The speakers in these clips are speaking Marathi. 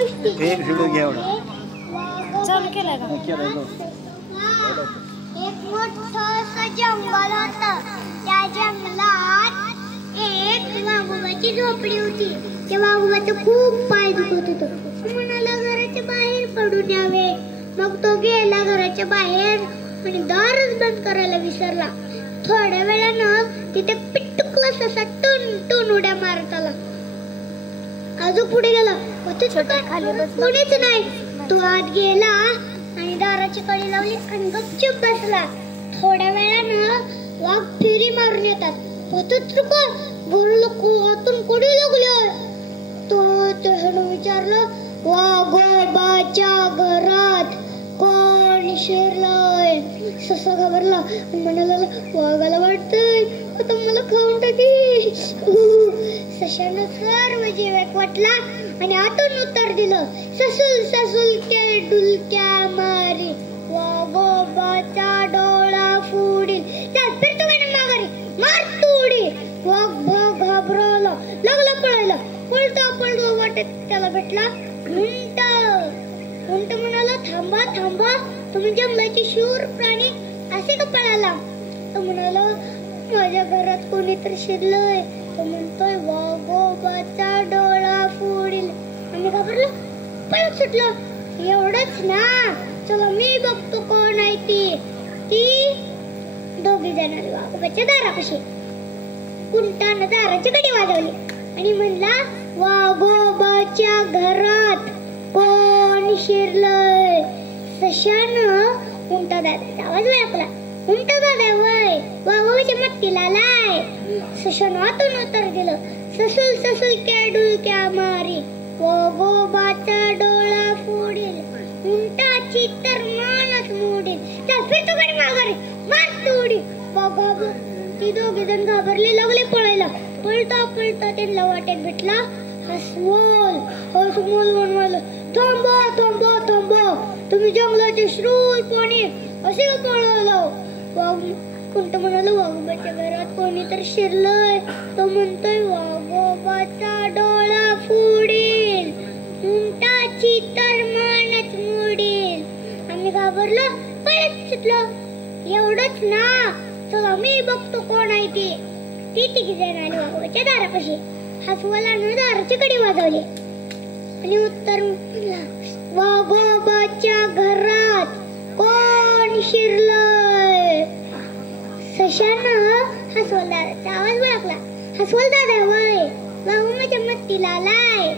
एक व्हिडिओ घ्या एवढा चालू केलाय का? एक मोठं जंगल होतं. त्या जंगलात एक वाघोबाची झोपडी होती. त्या वाघोबाचं खूप पाय दुखत होतं. म्हणाला घराच्या बाहेर पडून यावे. मग तो गेला घराच्या बाहेर आणि दारच बंद करायला विसरला. थोड्या वेळानं तिथे पिटुकला ससा टुन उड्या मारत आला. अजून पुढे गेला. कोणीच नाही. तो आत गेला आणि दाराची कडी लावली आणि गपचूप बसला. थोड्या वेळानं वाघ फिरी मारून येतात. आतून कोणी लागलोय. तो त्यानं विचारलं, वाघोबाच्या घरात कोण शिरलाय. ससा घाबरला आणि म्हणाला, वाघाला वाटतंय आता मला खाऊन टाकी. सशानं सर्व जीव एकवटला आणि आतून उत्तर दिलं, ससूल ससूल के डुलक्या मारी वाघोबाचा डोळा फुडील. चल फिरतो का माघारी, मार तोडी. वाघ घाबरला, लागला पळायला. पळता वाटेत त्याला भेटला उंट. उंट म्हणाला, थांबा थांबा, तुम्ही जंगलाचे शूर प्राणी असे का पळाला. तो म्हणाला, माझ्या घरात कोणीतरी शिरलंय. तो म्हणतोय, वाघोबाचा डोळा फोडील. आम्ही घाबरलो, पळत सुटलो. एवढंच ना, चला मी बघतो कोण आहे ती. दोघी जण आले वाघोबाच्या दारापाशी. उंटानं दाराची कडी वाजवली आणि म्हणला, वाघोबाच्या घरात कोण शिरलंय. सशानं उंटा दादाचा आवाज ओळखला. उंट दादा वय वाघोबाच्या मत्तीला आलाय. सशानं आतून उत्तर दिलं, ससूल ससूल के डुलक्या मारी वाघोबाचा डोळा फोडील. उंटाची तर मानच मोडील. चल फिरतो गाडी माघारी, मार तोडी. ती दोघे जण घाबरले, लागले पळायला. पळता त्यांना वाटेत भेटला हसवल म्हणाला, थांबा थांबा थांबा, तुम्ही जंगलाचे शूर प्राणी असे का पळाला. उंट म्हणाला, वाघोबाच्या घरात कोणीतरी शिरलंय. तो म्हणतोय, वाघोबाचा डोळा फोडील. उंटाची तर मानच मोडील. आम्ही घाबरलो, पळत सुटलो. एवढंच ना, चला मी बघतो कोण आहे ती तिघी जण आली वाघोबाच्या दारापाशी. हसवालानं दाराची कडी वाजवली आणि उत्तर म्हणला, वाघोबाच्या घरात कोण शिरलंय. सशानं हसवल दादाचा आवाज ओळखला. हसवल दादा वय वाघोबाच्या मत्तीला आलाय.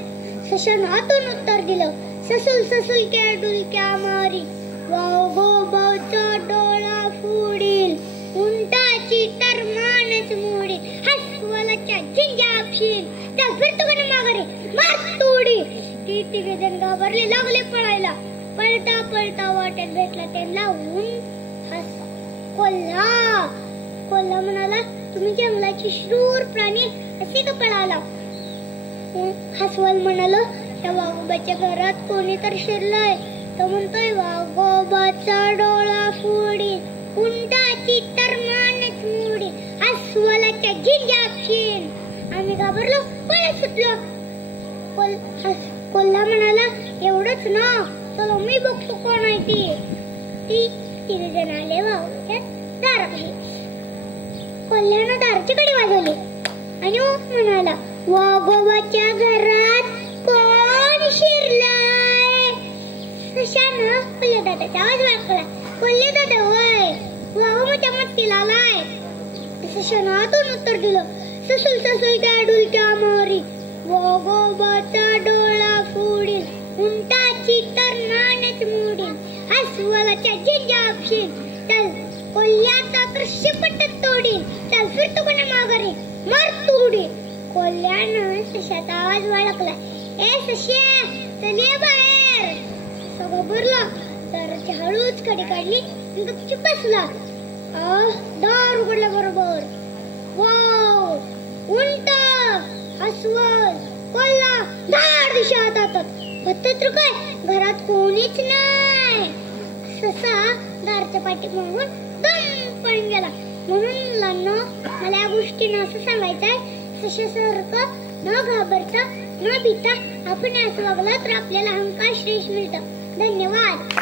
सशानं आतून उत्तर दिलं, ससूल ससूल के डुलक्या मारी वाघोबाचा डोळा फोडील. उंटाची तर मानच मोडील. हसवलाच्या झिंग्या आपशील. चल फिरतो का माघारी, मार तोडी. ती तिघे जण घाबरले, लागले पळायला. पळता वाटेत भेटला त्यांना कोल्हा म्हणाला, तुम्ही जंगलाचे शूर प्राणी असे का पळाला. हसवल म्हणाला, त्या वाघोबाच्या घरात कोणीतरी शिरलंय. तो म्हणतोय, वाघोबाचा डोळा फोडील. उंटाची तर मानच मोडील. हसवलाच्या झिंग्या आपशील. आम्ही घाबरलो, पळत सुटलो. कोल्हा म्हणाला, एवढंच ना, चला मी बघतो कोण आहे ती तिघे जण आले वाघोबाच्या दारापाशी. कोल्ह्यानं दाराची कडी वाजवली आणि म्हणाला, वाघोबाच्या घरात कोण शिरलंय. सशानं कोल्हे दादाचा आवाज ओळखला. कोल्हे दादा वय वाघोबाच्या मत्तीला आलाय. सशानं आतून उत्तर दिलं, ससूल ससूल के डुलक्या मारी वाघोबाचा डोळा फोडील. उंटाची तर मानच मोडील. हसवलाच्या झिंग्या आपशील. चल कोल्ह्याचा तर शिपटच तोडील. चल फिरतो का माघारी, मार तोडी. कोल्ह्यानं सशाचा आवाज ओळखला. ए सश्या, चल ये बाहेर. घाबरला, दाराची हळूच कडी काढली आणि गपचूप बसला. दार उघडल्या बरोबर वाव, उंट, हसवल, कोल्हा दार दिशा हातात. तर काय, घरात कोणीच नाही. ससा दारच्या पाठीमागून दम पळून गेला. म्हणून मुलांना मला या गोष्टीनं असं सांगायचंय, सशासारखं न घाबरता न भिता आपण असं वागलं तर आपल्याला हमखास यश मिळतं. धन्यवाद.